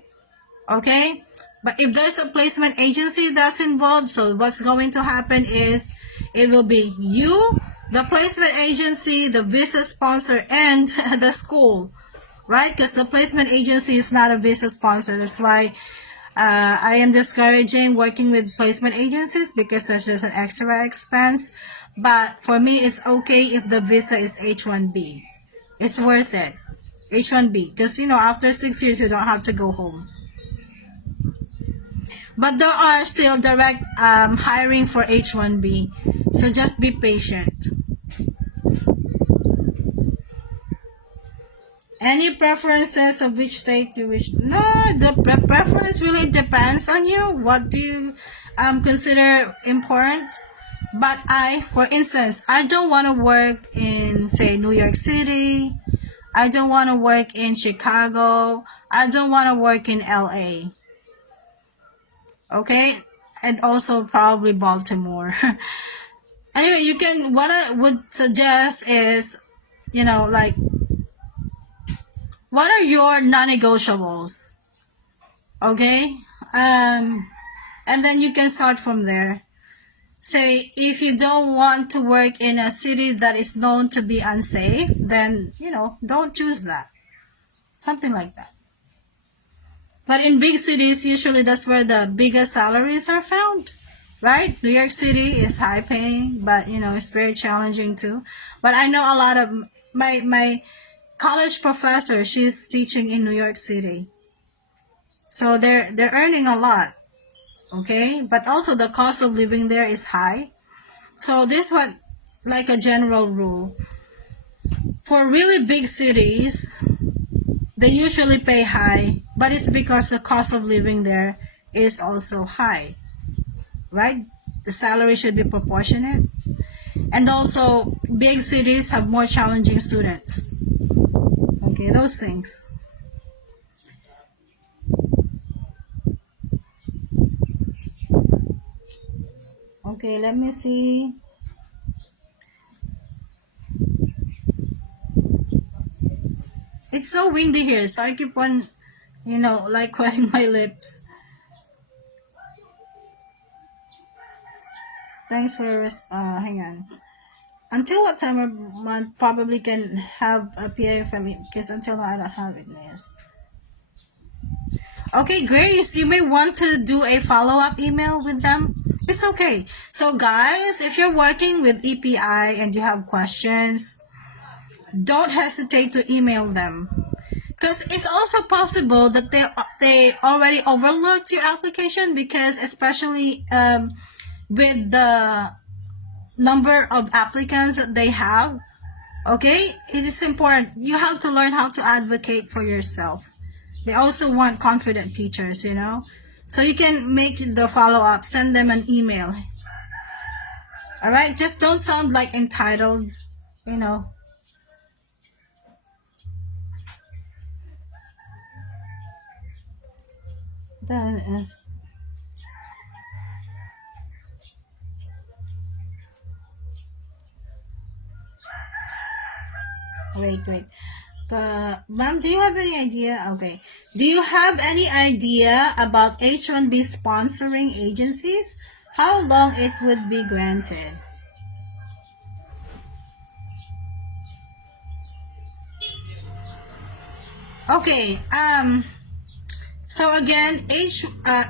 Okay? But if there's a placement agency that's involved, so what's going to happen is it will be you, the placement agency, the visa sponsor, and the school, right? Because the placement agency is not a visa sponsor. That's why I am discouraging working with placement agencies, because that's just an extra expense. But for me, it's okay if the visa is H1B. It's worth it. H1B. Because, after 6 years, you don't have to go home. But there are still direct hiring for H1B. So just be patient. Any preferences of which state you wish? No, the preference really depends on you. What do you consider important? But for instance, I don't want to work in, say, New York City. I don't want to work in Chicago. I don't want to work in LA. Okay? And also probably Baltimore. Anyway, what I would suggest is, like, what are your non-negotiables? Okay? And then you can start from there. Say, if you don't want to work in a city that is known to be unsafe, then, don't choose that. Something like that. But in big cities, usually that's where the biggest salaries are found, right? New York City is high paying, but, it's very challenging too. But I know a lot of my college professor, she's teaching in New York City. So they're earning a lot. Okay? But also the cost of living there is high. So this what, like a general rule. For really big cities, they usually pay high, but it's because the cost of living there is also high. Right? The salary should be proportionate. And also, big cities have more challenging students. Okay, those things. Okay, let me see. It's so windy here, so I keep on, like wetting my lips. Thanks for hang on. Until what time of month probably can have a PA from me, because until now I don't have it. Yes. Okay, Grace, you may want to do a follow-up email with them. It's okay. So guys, if you're working with EPI and you have questions, don't hesitate to email them. Because it's also possible that they already overlooked your application, because especially with the number of applicants that they have, okay, it is important. You have to learn how to advocate for yourself. They also want confident teachers, so you can make the follow-up, send them an email. All right, just don't sound like entitled, that is. Wait. Ma'am, do you have any idea? Okay. Do you have any idea about H1B sponsoring agencies? How long it would be granted? Okay. So again,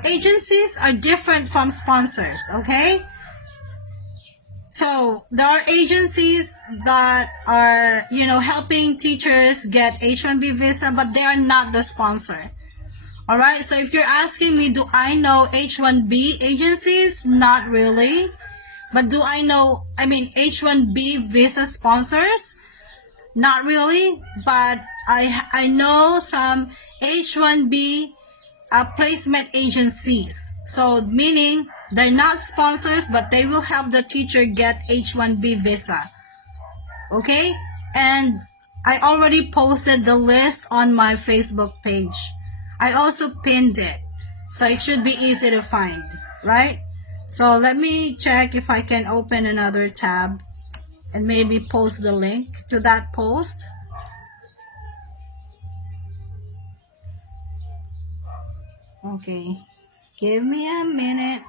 agencies are different from sponsors. Okay. So there are agencies that are, helping teachers get H1B visa, but they are not the sponsor. All right. So if you're asking me, do I know H1B agencies? Not really. But do I know, H1B visa sponsors? Not really. But I know some H1B placement agencies. So meaning they're not sponsors, but they will help the teacher get H1B visa. Okay? And I already posted the list on my Facebook page. I also pinned it. So it should be easy to find, right? So let me check if I can open another tab and maybe post the link to that post. Okay. Give me a minute.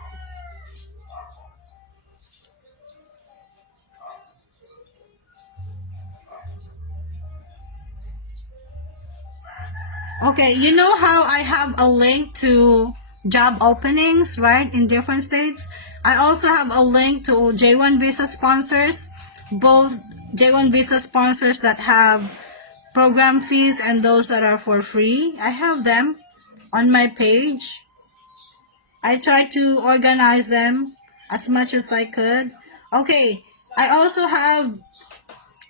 Okay, you know how I have a link to job openings, right, in different states? I also have a link to J1 visa sponsors, both J1 visa sponsors that have program fees and those that are for free. I have them on my page. I try to organize them as much as I could. Okay, I also have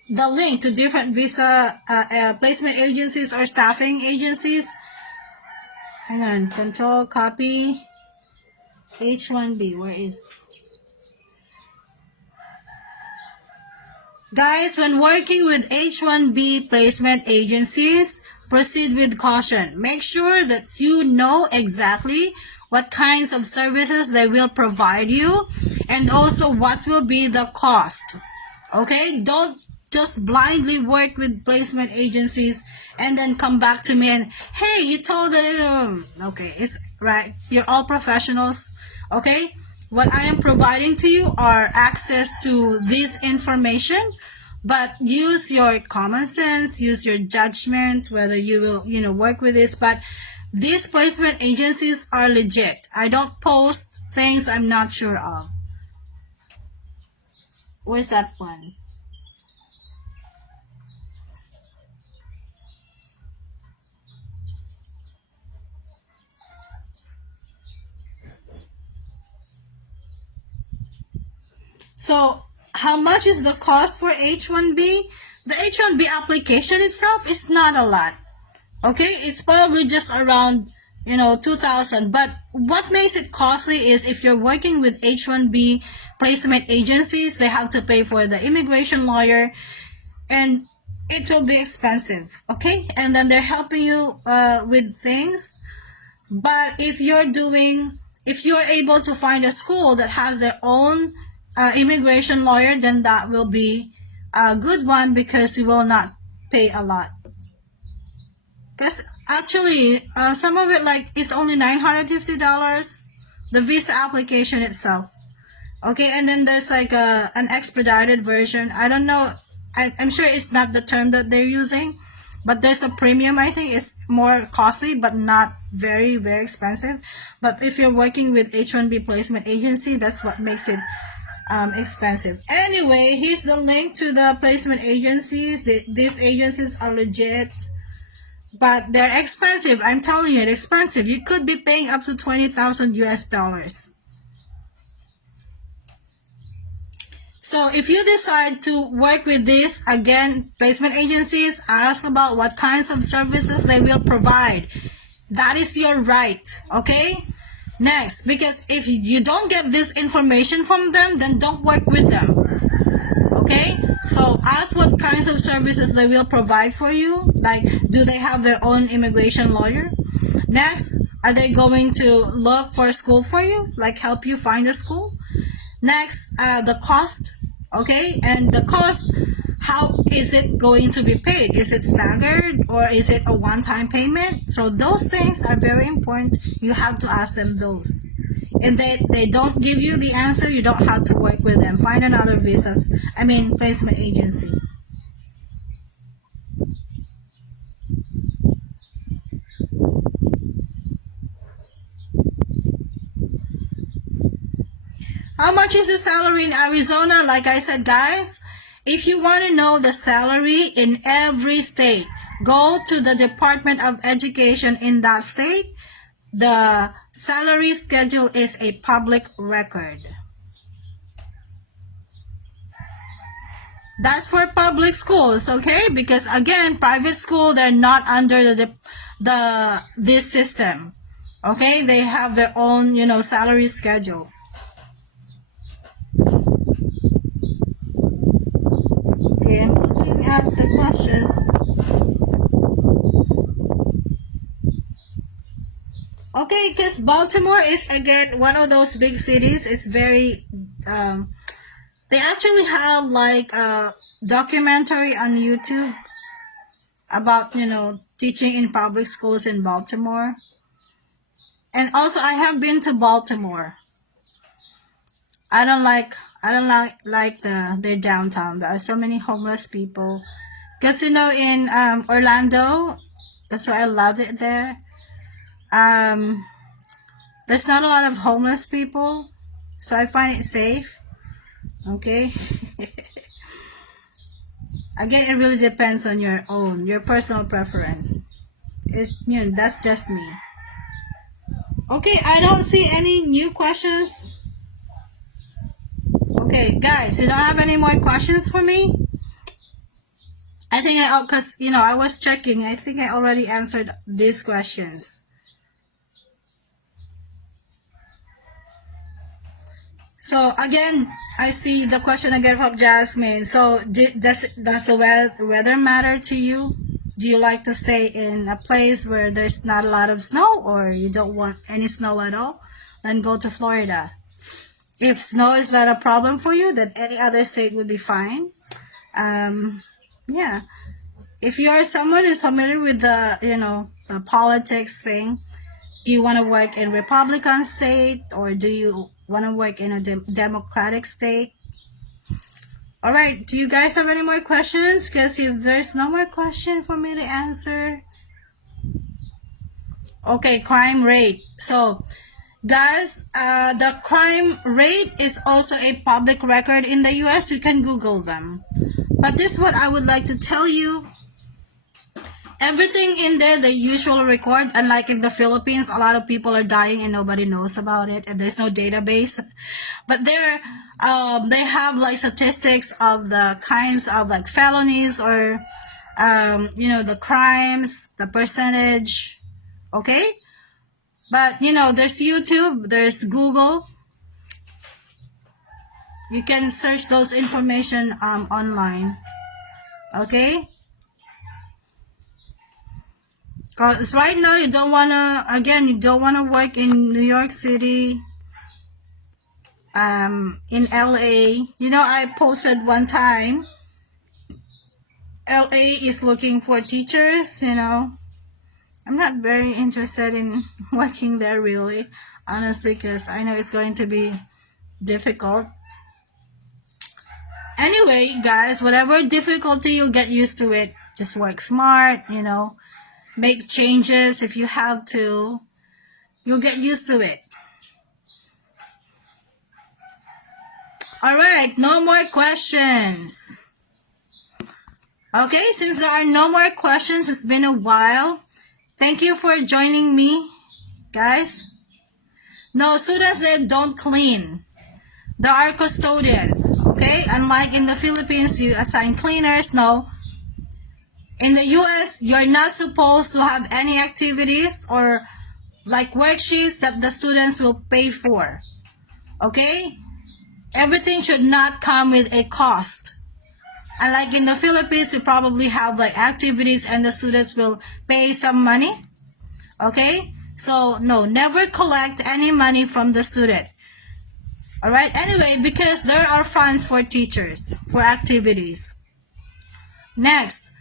the link to different visa placement agencies or staffing agencies. Hang on, control, copy, H1B, where is it? Guys, when working with H1B placement agencies, proceed with caution. Make sure that you know exactly what kinds of services they will provide you and also what will be the cost. Okay? Don't just blindly work with placement agencies and then come back to me and, hey, you told it. Okay, it's right. You're all professionals. Okay? What I am providing to you are access to this information, but use your common sense, use your judgment, whether you will, work with this. But these placement agencies are legit. I don't post things I'm not sure of. Where's that one? So, how much is the cost for H1B? The H1B application itself is not a lot. Okay, it's probably just around 2,000. But what makes it costly is if you're working with H1B placement agencies, they have to pay for the immigration lawyer, and it will be expensive. Okay, and then they're helping you with things. But if you're able to find a school that has their own immigration lawyer, then that will be a good one because you will not pay a lot. actually, some of it, like, it's only $950, the visa application itself. Okay, and then there's like an expedited version. I don't know. I'm sure it's not the term that they're using, but there's a premium. I think it's more costly, but not very, very expensive. But if you're working with H1B placement agency, that's what makes it expensive. Anyway, here's the link to the placement agencies. These agencies are legit, but they're expensive. I'm telling you, it's expensive. You could be paying up to 20,000 US dollars. So if you decide to work with this, again, placement agencies, ask about what kinds of services they will provide. That is your right, okay? Next, because if you don't get this information from them, then don't work with them, okay? So ask what kinds of services they will provide for you. Like, do they have their own immigration lawyer? Next, are they going to look for a school for you? Like, help you find a school? Next, the cost, okay? And the cost, how is it going to be paid? Is it staggered or is it a one-time payment? So those things are very important. You have to ask them those. If they don't give you the answer, you don't have to work with them. Find another placement agency. How much is the salary in Arizona? Like I said, guys, if you want to know the salary in every state, go to the Department of Education in that state. The salary schedule is a public record. That's for public schools, okay? Because again, private school, they're not under this system. Okay? They have their own, salary schedule. Okay, I'm looking at the questions. Okay, because Baltimore is again one of those big cities. It's very they actually have like a documentary on YouTube about, teaching in public schools in Baltimore. And also I have been to Baltimore. I don't like their downtown. There are so many homeless people. Because in Orlando, that's why I love it there. There's not a lot of homeless people, so I find it safe. Okay. Again, it really depends on your personal preference. That's just me. Okay, I don't see any new questions. Okay, guys, you don't have any more questions for me? I think because I was checking. I think I already answered these questions. So again, I see the question again from Jasmine. So does the weather matter to you? Do you like to stay in a place where there's not a lot of snow, or you don't want any snow at all? Then go to Florida. If snow is not a problem for you, then any other state would be fine. Yeah. If you are someone who's familiar with the politics thing, do you want to work in Republican state or do you want to work in a Democratic state? All right. Do you guys have any more questions? Because if there's no more question for me to answer. Okay, crime rate. So, guys, the crime rate is also a public record in the US. You can Google them. But this is what I would like to tell you. Everything in there they usually record, unlike in the Philippines, a lot of people are dying and nobody knows about it, and there's no database. But they have like statistics of the kinds of like felonies or the crimes, the percentage. Okay, but there's YouTube, there's Google. You can search those information online. Okay. Because right now you don't want to work in New York City, in LA. I posted one time, LA is looking for teachers, I'm I'm not very interested in working there really, honestly, because I know it's going to be difficult. Anyway, guys, whatever difficulty, you get used to it. Just work smart, make changes if you have to. You'll get used to it. All right, no more questions. Okay, since there are no more questions, it's been a while. Thank you for joining me, guys. No, students that don't clean. There are custodians, okay? Unlike in the Philippines, you assign cleaners. No. In the US, you're not supposed to have any activities or like worksheets that the students will pay for, okay? Everything should not come with a cost. And like in the Philippines, you probably have like activities and the students will pay some money, okay? So no, never collect any money from the student. All right. Anyway, because there are funds for teachers for activities. Next,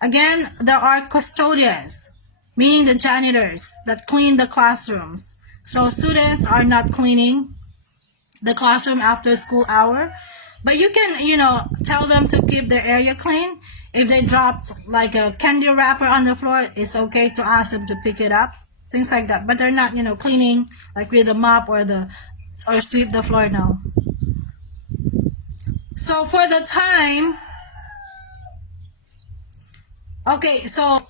again, there are custodians, meaning the janitors that clean the classrooms. So students are not cleaning the classroom after school hour, but you can, tell them to keep their area clean. If they dropped like a candy wrapper on the floor, it's okay to ask them to pick it up, things like that. But they're not, cleaning like with the mop or sweep the floor now. So for the time, okay, so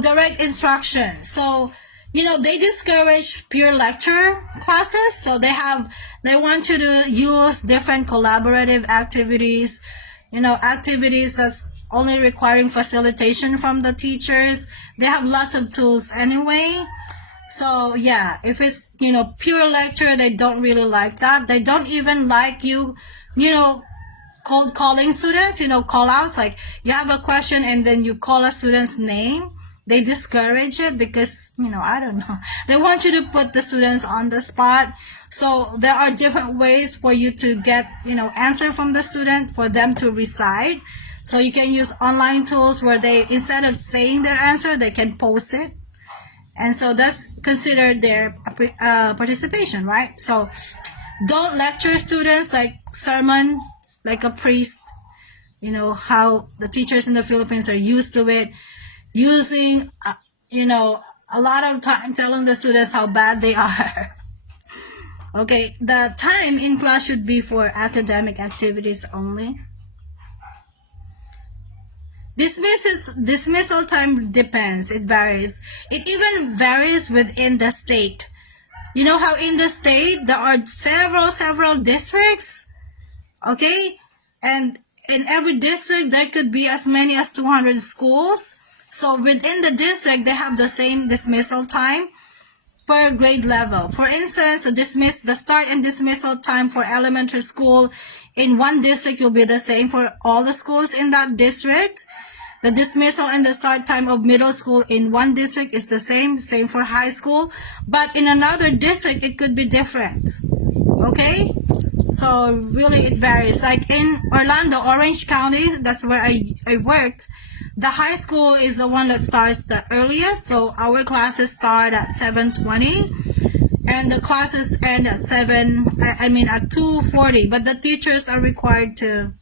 direct instruction. So they discourage pure lecture classes. So they want you to use different collaborative activities, activities that's only requiring facilitation from the teachers. They have lots of tools anyway. So yeah, if it's, pure lecture, they don't really like that. They don't even like you, cold calling students, call outs, like you have a question and then you call a student's name. They discourage it because, I don't know. They want you to put the students on the spot. So there are different ways for you to get, answer from the student for them to recite. So you can use online tools where they, instead of saying their answer, they can post it. And so that's considered their participation, right? So don't lecture students like sermon, like a priest, how the teachers in the Philippines are used to it, using, a lot of time telling the students how bad they are. Okay, the time in class should be for academic activities only. Dismissal time depends. It varies. It even varies within the state. You know how in the state there are several districts? Okay? And in every district there could be as many as 200 schools. So within the district they have the same dismissal time per grade level. For instance, the start and dismissal time for elementary school in one district will be the same for all the schools in that district. The dismissal and the start time of middle school in one district is the same for high school. But in another district, it could be different. Okay? So really it varies. Like in Orlando, Orange County, that's where I worked. The high school is the one that starts the earliest. So our classes start at 7:20. And the classes end at 2:40. But the teachers are required to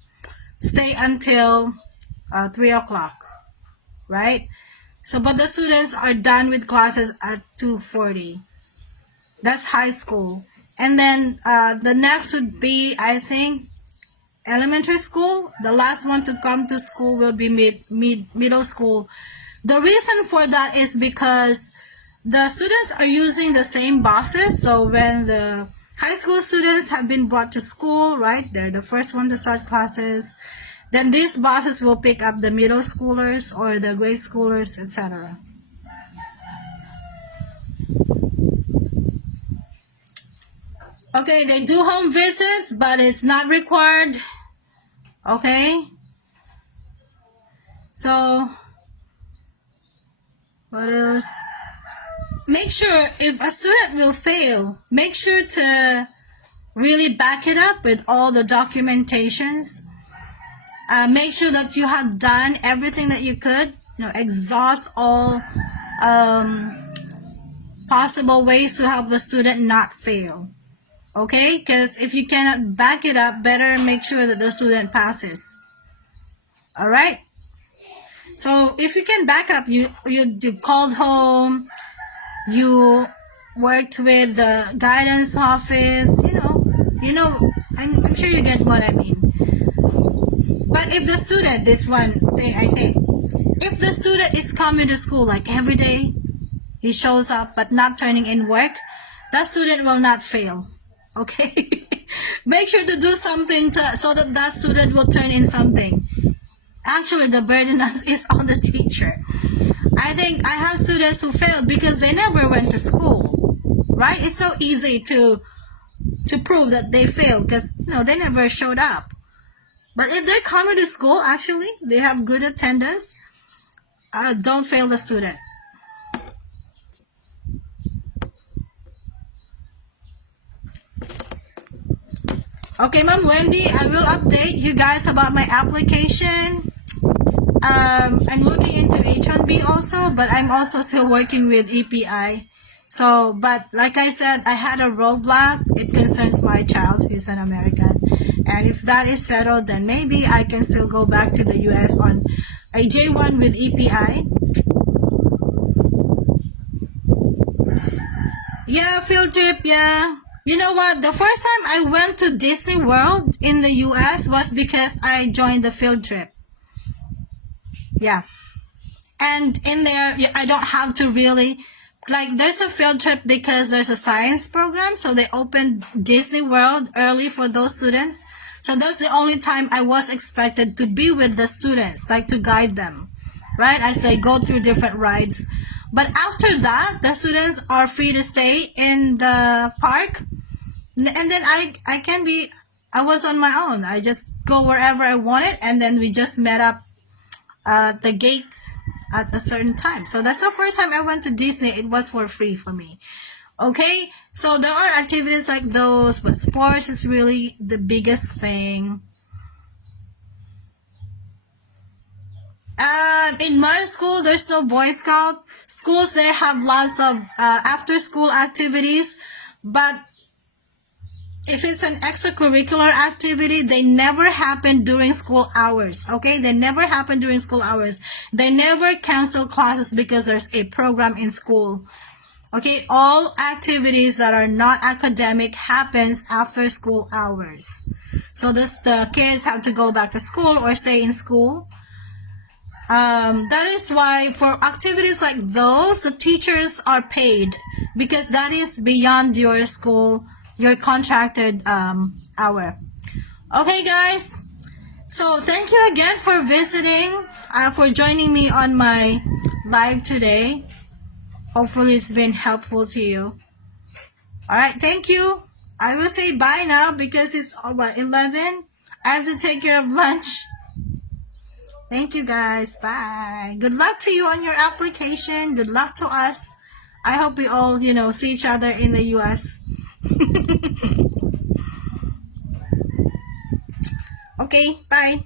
stay until 3 o'clock, right? So, but the students are done with classes at 2:40. That's high school. And then the next would be, I think, elementary school. The last one to come to school will be middle school. The reason for that is because the students are using the same buses. So when the high school students have been brought to school, right, they're the first one to start classes, then these buses will pick up the middle schoolers or the grade schoolers, etc. Okay, they do home visits, but it's not required. Okay. So, what else? Make sure if a student will fail, make sure to really back it up with all the documentations. Make sure that you have done everything that you could exhaust all possible ways to help the student not fail. Okay, because if you cannot back it up, better make sure that the student passes. All right. So if you can back up, you called home, you worked with the guidance office. I'm sure you get what I mean. But if the student, this one thing I think, if the student is coming to school like every day, he shows up but not turning in work, that student will not fail. Okay. Make sure to do something so that that student will turn in something. Actually, the burden is on the teacher. I think I have students who failed because they never went to school, right? It's so easy to prove that they failed because they never showed up. But if they're coming to school, actually they have good attendance, don't fail the student. Okay, Ma'am Wendy, I will update you guys about my application. I'm looking into H1B also, but I'm also still working with EPI. So, but like I said, I had a roadblock. It concerns my child who's an American. And if that is settled, then maybe I can still go back to the US on a J1 with EPI. Yeah, field trip, yeah. You know what? The first time I went to Disney World in the US was because I joined the field trip. Yeah. And in there, I don't have to really, there's a field trip because there's a science program. So they opened Disney World early for those students. So that's the only time I was expected to be with the students, to guide them, right? As they go through different rides. But after that, the students are free to stay in the park. And then I was on my own. I just go wherever I wanted. And then we just met up at the gates at a certain time. So that's the first time I went to Disney. It was for free for me. Okay. So there are activities like those, but sports is really the biggest thing. In my school, there's no Boy Scout. Schools there have lots of after school activities, but if it's an extracurricular activity, they never happen during school hours. Okay, they never happen during school hours. They never cancel classes because there's a program in school. Okay, all activities that are not academic happens after school hours. So the kids have to go back to school or stay in school. That is why for activities like those, the teachers are paid because that is beyond your school, your contracted hour. Okay, guys. So thank you again for visiting, for joining me on my live today. Hopefully it's been helpful to you. All right, thank you. I will say bye now because it's 11. I have to take care of lunch. Thank you guys. Bye. Good luck to you on your application. Good luck to us. I hope we all, see each other in the US. Okay, bye.